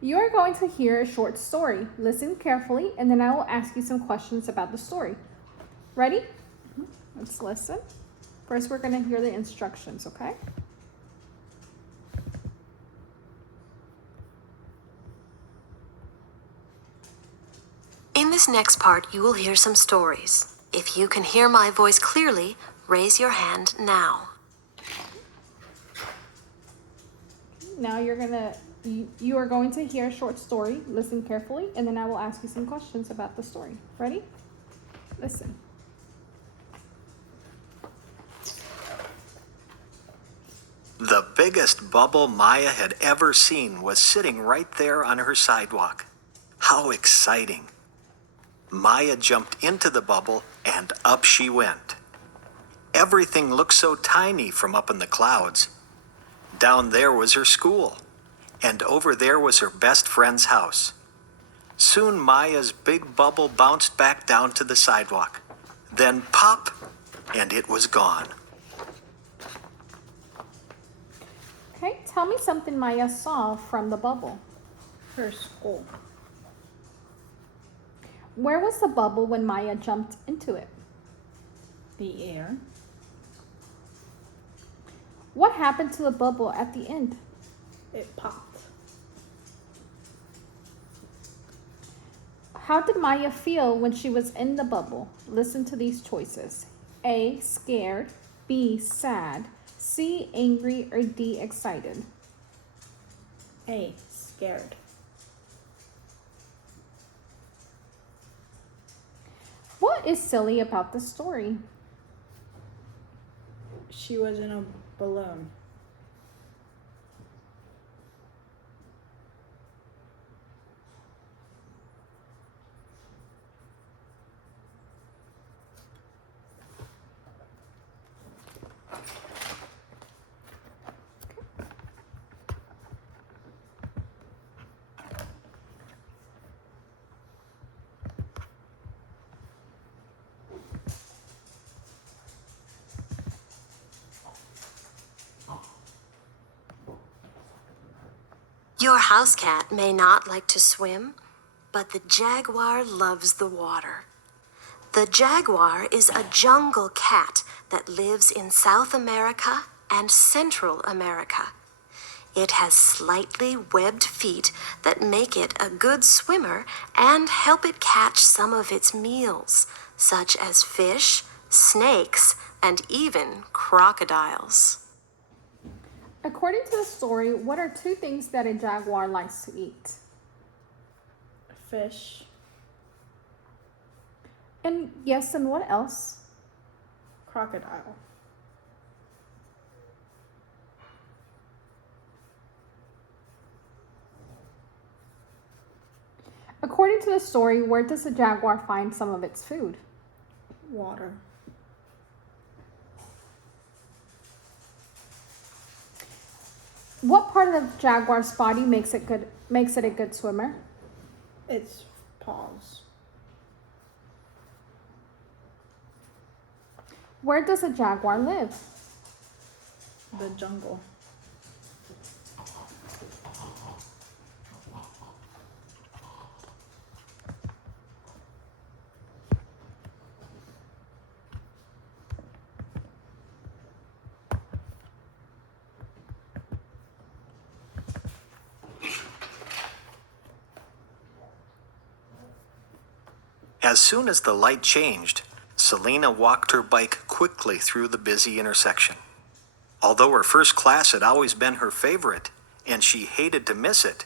You are going to hear a short story. Listen carefully, and then I will ask you some questions about the story. Ready? Let's listen. First, we're going to hear the instructions, okay? In this next part, you will hear some stories. If you can hear my voice clearly, raise your hand now. Now you are going to hear a short story. Listen carefully, and then I will ask you some questions about the story. Ready? Listen. The biggest bubble Maya had ever seen was sitting right there on her sidewalk. How exciting! Maya jumped into the bubble and up she went. Everything looked so tiny from up in the clouds. Down there was her school, and over there was her best friend's house. Soon Maya's big bubble bounced back down to the sidewalk. Then pop, and it was gone. Okay, tell me something Maya saw from the bubble. Her school. Where was the bubble when Maya jumped into it? The air. What happened to the bubble at the end? It popped. How did Maya feel when she was in the bubble? Listen to these choices. A, scared. B, sad. C, angry. Or D, excited. A, scared. What is silly about the story? She was in a balloon. Your house cat may not like to swim, but the jaguar loves the water. The jaguar is a jungle cat that lives in South America and Central America. It has slightly webbed feet that make it a good swimmer and help it catch some of its meals, such as fish, snakes, and even crocodiles. According to the story, what are two things that a jaguar likes to eat? Fish. And yes, and what else? Crocodile. According to the story, where does the jaguar find some of its food? Water. What part of the jaguar's body makes it a good swimmer? Its paws. Where does a jaguar live? The jungle. As soon as the light changed, Selena walked her bike quickly through the busy intersection. Although her first class had always been her favorite, and she hated to miss it,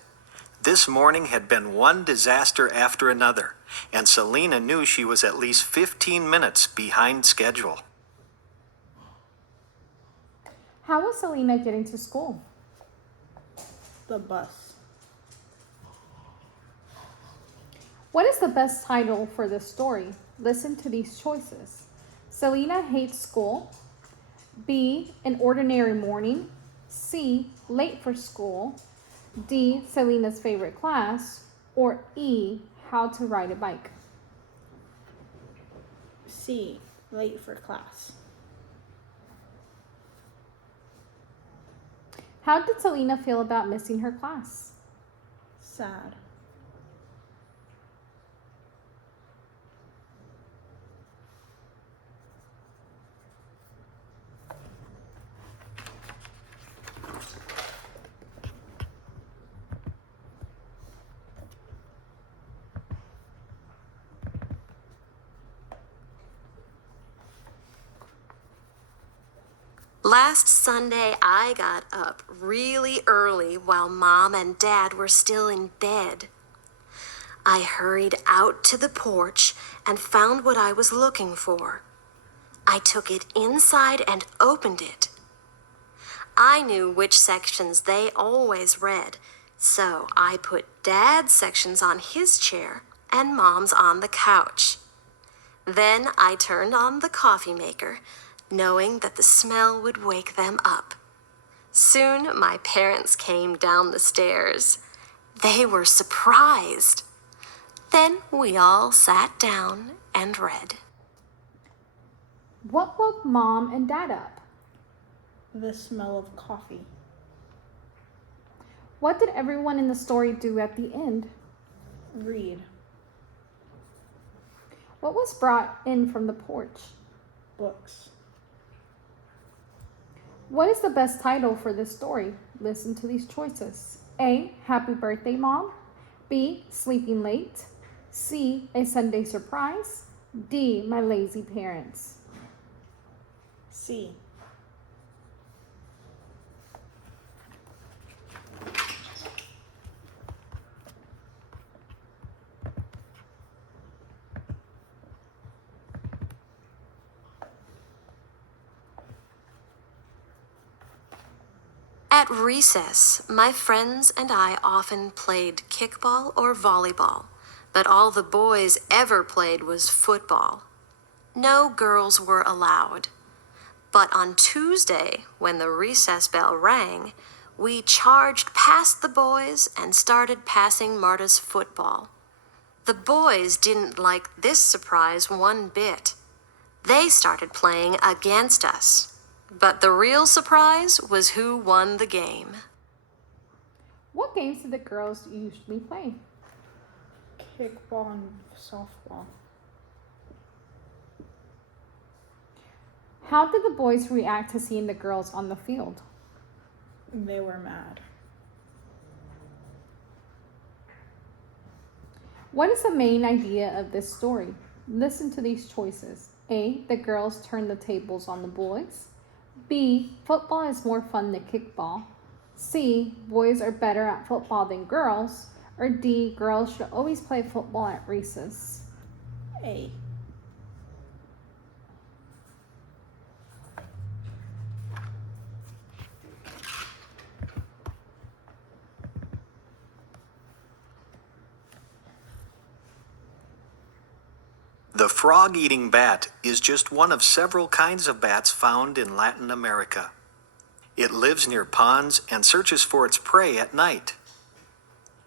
this morning had been one disaster after another, and Selena knew she was at least 15 minutes behind schedule. How was Selena getting to school? The bus. What is the best title for this story? Listen to these choices. Selena hates school. B, an ordinary morning. C, late for school. D, Selena's favorite class. Or E, how to ride a bike. C, late for class. How did Selena feel about missing her class? Sad. Last Sunday, I got up really early while Mom and Dad were still in bed. I hurried out to the porch and found what I was looking for. I took it inside and opened it. I knew which sections they always read, so I put Dad's sections on his chair and Mom's on the couch. Then I turned on the coffee maker, knowing that the smell would wake them up. Soon my parents came down the stairs. They were surprised. Then we all sat down and read. What woke Mom and Dad up? The smell of coffee. What did everyone in the story do at the end? Read. What was brought in from the porch? Books. What is the best title for this story? Listen to these choices. A. Happy Birthday, Mom. B. Sleeping Late. C. A Sunday Surprise. D. My Lazy Parents. C. At recess, my friends and I often played kickball or volleyball, but all the boys ever played was football. No girls were allowed. But on Tuesday, when the recess bell rang, we charged past the boys and started passing Marta's football. The boys didn't like this surprise one bit. They started playing against us. But the real surprise was who won the game. What games did the girls usually play? Kickball and softball. How did the boys react to seeing the girls on the field? They were mad. What is the main idea of this story? Listen to these choices. A. The girls turn the tables on the boys. B. Football is more fun than kickball. C. Boys are better at football than girls. Or D. Girls should always play football at recess. A. The frog-eating bat is just one of several kinds of bats found in Latin America. It lives near ponds and searches for its prey at night.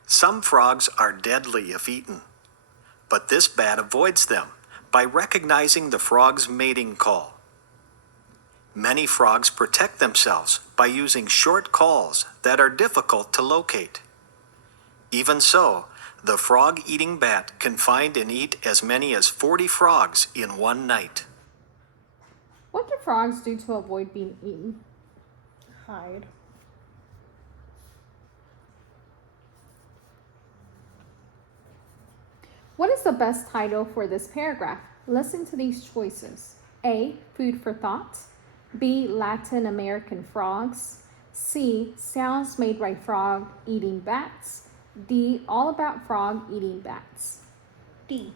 Some frogs are deadly if eaten, but this bat avoids them by recognizing the frog's mating call. Many frogs protect themselves by using short calls that are difficult to locate. Even so, the frog-eating bat can find and eat as many as 40 frogs in one night. What do frogs do to avoid being eaten? Hide. What is the best title for this paragraph? Listen to these choices. A. Food for thought. B. Latin American frogs. C. Sounds made by frog eating bats. D. All about frog eating bats. D.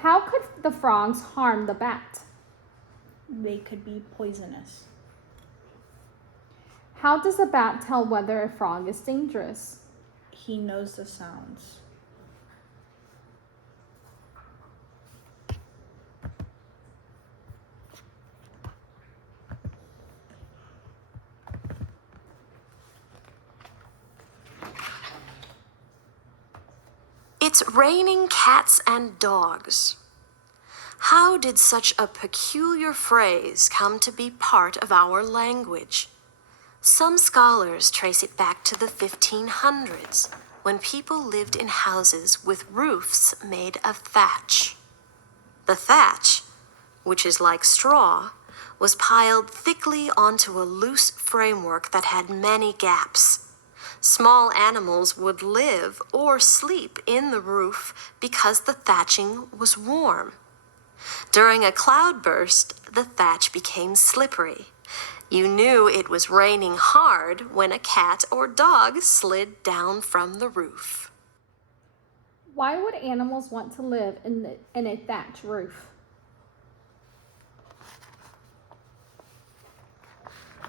How could the frogs harm the bat? They could be poisonous. How does the bat tell whether a frog is dangerous? He knows the sounds. It's raining cats and dogs. How did such a peculiar phrase come to be part of our language? Some scholars trace it back to the 1500s, when people lived in houses with roofs made of thatch. The thatch, which is like straw, was piled thickly onto a loose framework that had many gaps. Small animals would live or sleep in the roof because the thatching was warm. During a cloudburst, the thatch became slippery. You knew it was raining hard when a cat or dog slid down from the roof. Why would animals want to live in a thatch roof?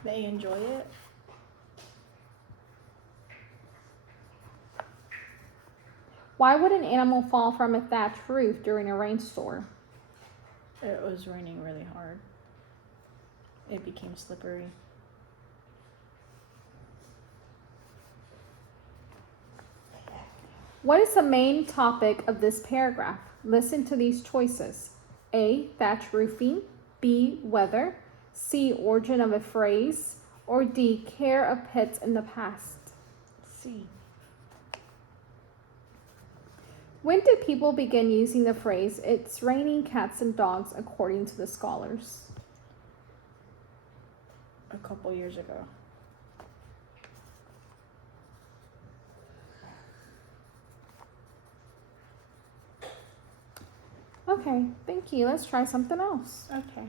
They enjoy it. Why would an animal fall from a thatch roof during a rainstorm? It was raining really hard. It became slippery. What is the main topic of this paragraph? Listen to these choices. A, thatch roofing. B, weather. C, origin of a phrase. Or D, care of pets in the past. C. When did people begin using the phrase, it's raining cats and dogs, according to the scholars? A couple years ago. Okay, thank you. Let's try something else. Okay.